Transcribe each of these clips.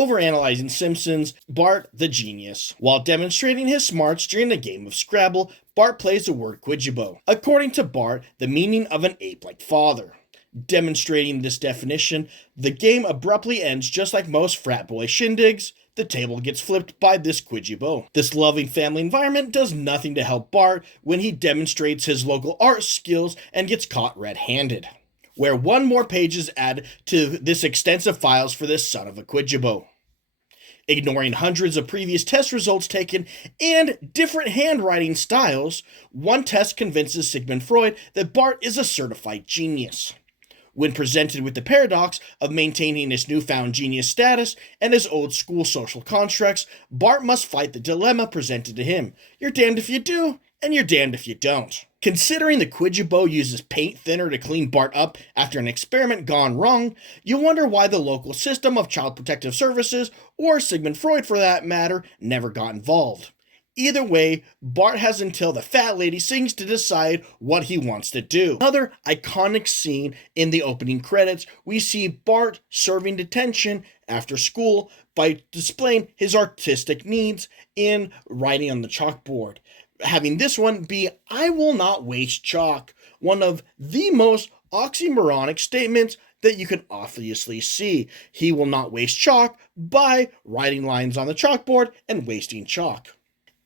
Overanalyzing Simpsons Bart the Genius. While demonstrating his smarts during a game of Scrabble, Bart plays the word kwyjibo. According to Bart, the meaning of an ape-like father. Demonstrating this definition, the game abruptly ends just like most frat boy shindigs. The table gets flipped by this kwyjibo. This loving family environment does nothing to help Bart when he demonstrates his local art skills and gets caught red-handed. Where one more page is added to this extensive files for this son of a kwyjibo. Ignoring hundreds of previous test results taken and different handwriting styles, one test convinces Sigmund Freud that Bart is a certified genius. When presented with the paradox of maintaining his newfound genius status and his old school social constructs, Bart must fight the dilemma presented to him. You're damned if you do, and you're damned if you don't. Considering the kwyjibo uses paint thinner to clean Bart up after an experiment gone wrong, you wonder why the local system of Child Protective Services, or Sigmund Freud for that matter, never got involved. Either way, Bart has until the fat lady sings to decide what he wants to do. Another iconic scene in the opening credits, we see Bart serving detention after school by displaying his artistic needs in writing on the chalkboard. Having this one be, "I will not waste chalk," one of the most oxymoronic statements that you can obviously see. He will not waste chalk by writing lines on the chalkboard and wasting chalk.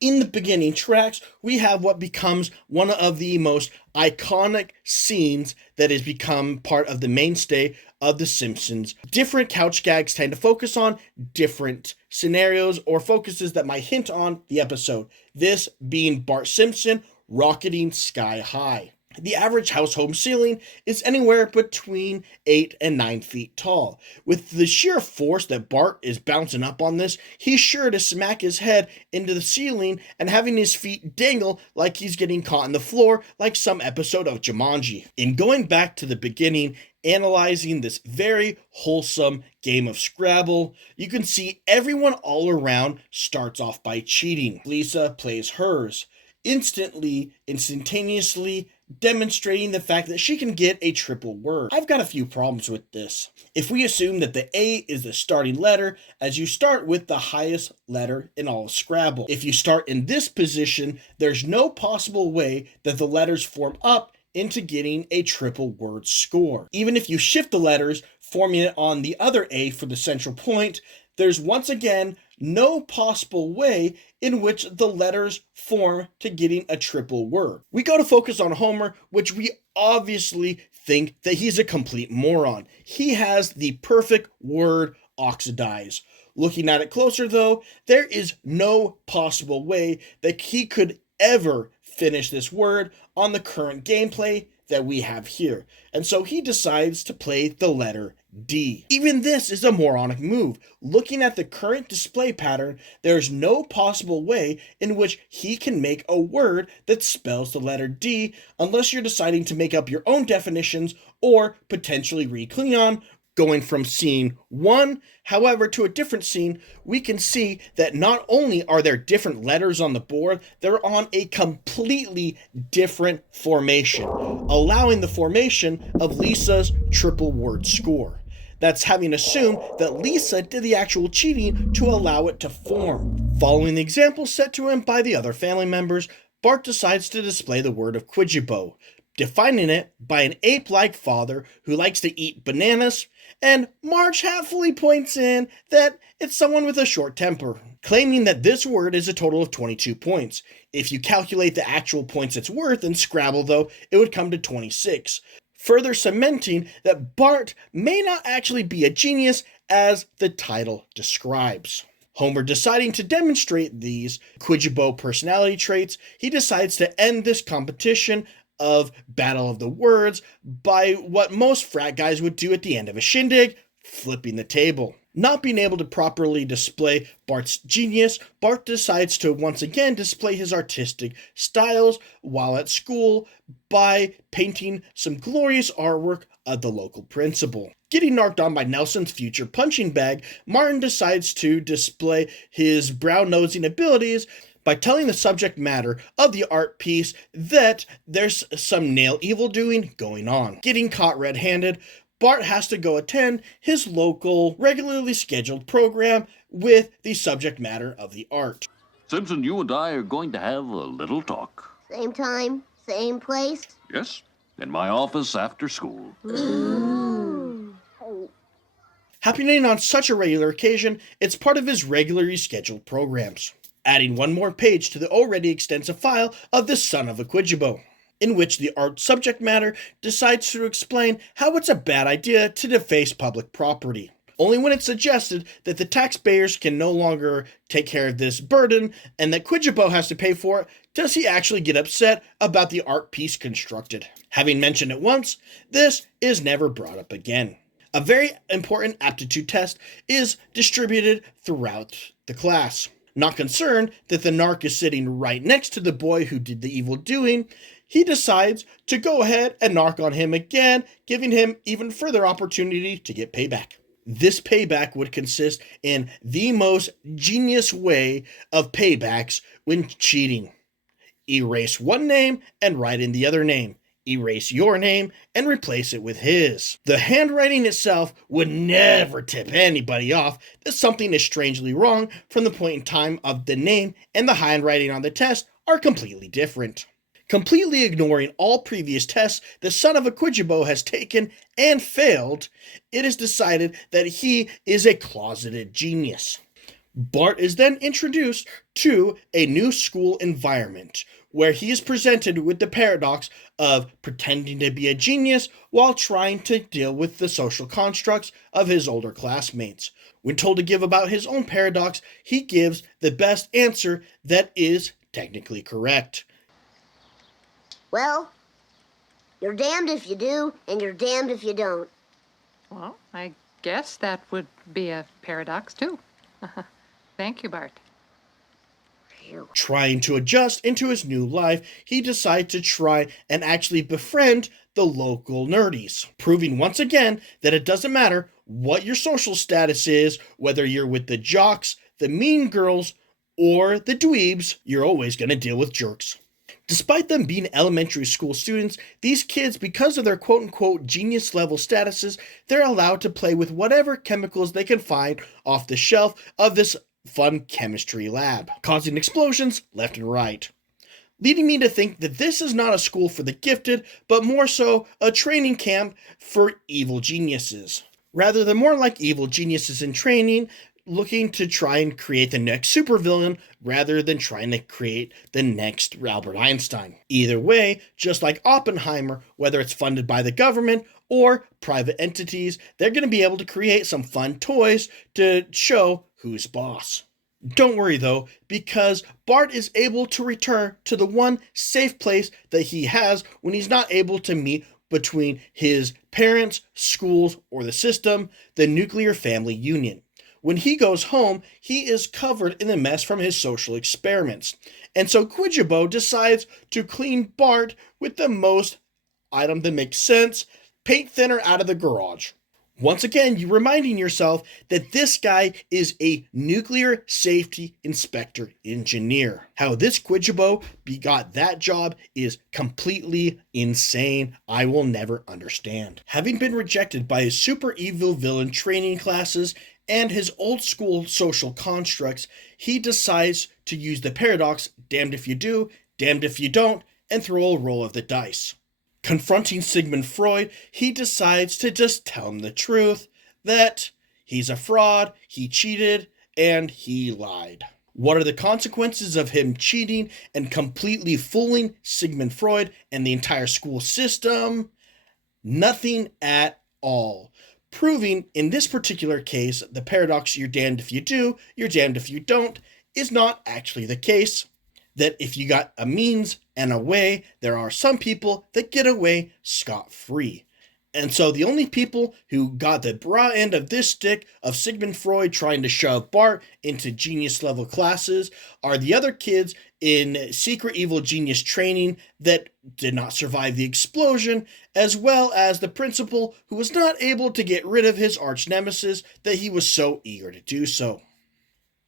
In the beginning tracks, we have what becomes one of the most iconic scenes that has become part of the mainstay of The Simpsons. Different couch gags tend to focus on different scenarios or focuses that might hint on the episode. This being Bart Simpson rocketing sky high. The average house home ceiling is anywhere between 8 and 9 feet tall. With the sheer force that Bart is bouncing up on this, he's sure to smack his head into the ceiling and having his feet dangle like he's getting caught in the floor like some episode of Jumanji. In going back to the beginning, analyzing this very wholesome game of Scrabble, you can see everyone all around starts off by cheating. Lisa plays hers, instantaneously demonstrating the fact that she can get a triple word. I've got a few problems with this. If we assume that the A is the starting letter, as you start with the highest letter in all of Scrabble. If you start in this position, there's no possible way that the letters form up into getting a triple word score. Even if you shift the letters, forming it on the other A for the central point, there's once again no possible way in which the letters form to getting a triple word. We go to focus on Homer, which we obviously think that he's a complete moron. He has the perfect word oxidize. Looking at it closer though, there is no possible way that he could ever finish this word on the current gameplay that we have here. And so he decides to play the letter D. Even this is a moronic move. Looking at the current display pattern, there's no possible way in which he can make a word that spells the letter D unless you're deciding to make up your own definitions or potentially read Klingon. Going from scene 1, however, to a different scene, we can see that not only are there different letters on the board, they're on a completely different formation, allowing the formation of Lisa's triple word score. That's having assumed that Lisa did the actual cheating to allow it to form. Following the example set to him by the other family members, Bart decides to display the word of kwyjibo, defining it by an ape-like father who likes to eat bananas, and Marge hatfully points in that it's someone with a short temper, claiming that this word is a total of 22 points. If you calculate the actual points it's worth in Scrabble though, it would come to 26, further cementing that Bart may not actually be a genius as the title describes. Homer deciding to demonstrate these kwyjibo personality traits, he decides to end this competition of Battle of the Words by what most frat guys would do at the end of a shindig, flipping the table. Not being able to properly display Bart's genius, Bart decides to once again display his artistic styles while at school by painting some glorious artwork of the local principal. Getting narked on by Nelson's future punching bag, Martin decides to display his brown-nosing abilities by telling the subject matter of the art piece that there's some nail evil doing going on. Getting caught red-handed, Bart has to go attend his local, regularly scheduled program with the subject matter of the art. Simpson, you and I are going to have a little talk. Same time, same place? Yes, in my office after school. Happening on such a regular occasion, it's part of his regularly scheduled programs, adding one more page to the already extensive file of the son of a kwyjibo, in which the art subject matter decides to explain how it's a bad idea to deface public property. Only when it's suggested that the taxpayers can no longer take care of this burden and that kwyjibo has to pay for it does he actually get upset about the art piece constructed. Having mentioned it once, this is never brought up again. A very important aptitude test is distributed throughout the class. Not concerned that the narc is sitting right next to the boy who did the evil doing, he decides to go ahead and narc on him again, giving him even further opportunity to get payback. This payback would consist in the most genius way of paybacks when cheating. Erase one name and write in the other name. Erase your name and replace it with his. The handwriting itself would never tip anybody off that something is strangely wrong from the point in time of the name and the handwriting on the test are completely different. Completely ignoring all previous tests the son of a kwyjibo has taken and failed, it is decided that he is a closeted genius. Bart is then introduced to a new school environment where he is presented with the paradox of pretending to be a genius while trying to deal with the social constructs of his older classmates. When told to give about his own paradox, he gives the best answer that is technically correct. Well, you're damned if you do, and you're damned if you don't. Well, I guess that would be a paradox, too. Thank you, Bart. Trying to adjust into his new life, he decides to try and actually befriend the local nerdies, proving once again that it doesn't matter what your social status is, whether you're with the jocks, the mean girls, or the dweebs, you're always going to deal with jerks. Despite them being elementary school students, these kids, because of their quote-unquote genius level statuses, they're allowed to play with whatever chemicals they can find off the shelf of this fun chemistry lab, causing explosions left and right. Leading me to think that this is not a school for the gifted, but more so a training camp for evil geniuses. Rather, they're more like evil geniuses in training, looking to try and create the next supervillain rather than trying to create the next Albert Einstein. Either way, just like Oppenheimer, whether it's funded by the government or private entities, they're going to be able to create some fun toys to show who's boss. Don't worry though, because Bart is able to return to the one safe place that he has when he's not able to meet between his parents, schools, or the system, the nuclear family union. When he goes home, he is covered in the mess from his social experiments. And so kwyjibo decides to clean Bart with the most item that makes sense, paint thinner out of the garage. Once again, you're reminding yourself that this guy is a nuclear safety inspector engineer. How this kwyjibo got that job is completely insane. I will never understand. Having been rejected by his super evil villain training classes and his old school social constructs, he decides to use the paradox, damned if you do, damned if you don't, and throw a roll of the dice. Confronting Sigmund Freud, he decides to just tell him the truth, that he's a fraud, he cheated, and he lied. What are the consequences of him cheating and completely fooling Sigmund Freud and the entire school system? Nothing at all. Proving, in this particular case, the paradox, you're damned if you do, you're damned if you don't, is not actually the case. That if you got a means and a way, there are some people that get away scot-free. And so the only people who got the broad end of this stick of Sigmund Freud trying to shove Bart into genius level classes are the other kids in secret evil genius training that did not survive the explosion, as well as the principal who was not able to get rid of his arch nemesis that he was so eager to do so.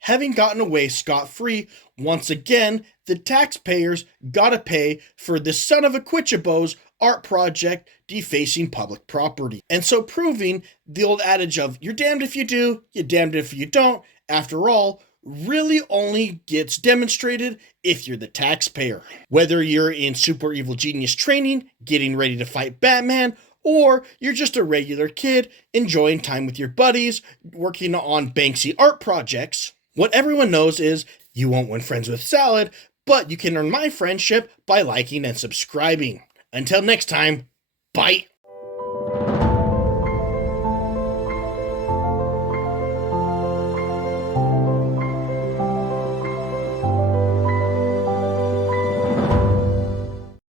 having gotten away scot-free, once again, the taxpayers gotta pay for the son of a kwyjibo's art project defacing public property. And so proving the old adage of you're damned if you do, you're damned if you don't, after all, really only gets demonstrated if you're the taxpayer. Whether you're in super evil genius training, getting ready to fight Batman, or you're just a regular kid enjoying time with your buddies, working on Banksy art projects, what everyone knows is you won't win friends with salad, but you can earn my friendship by liking and subscribing. Until next time, bye.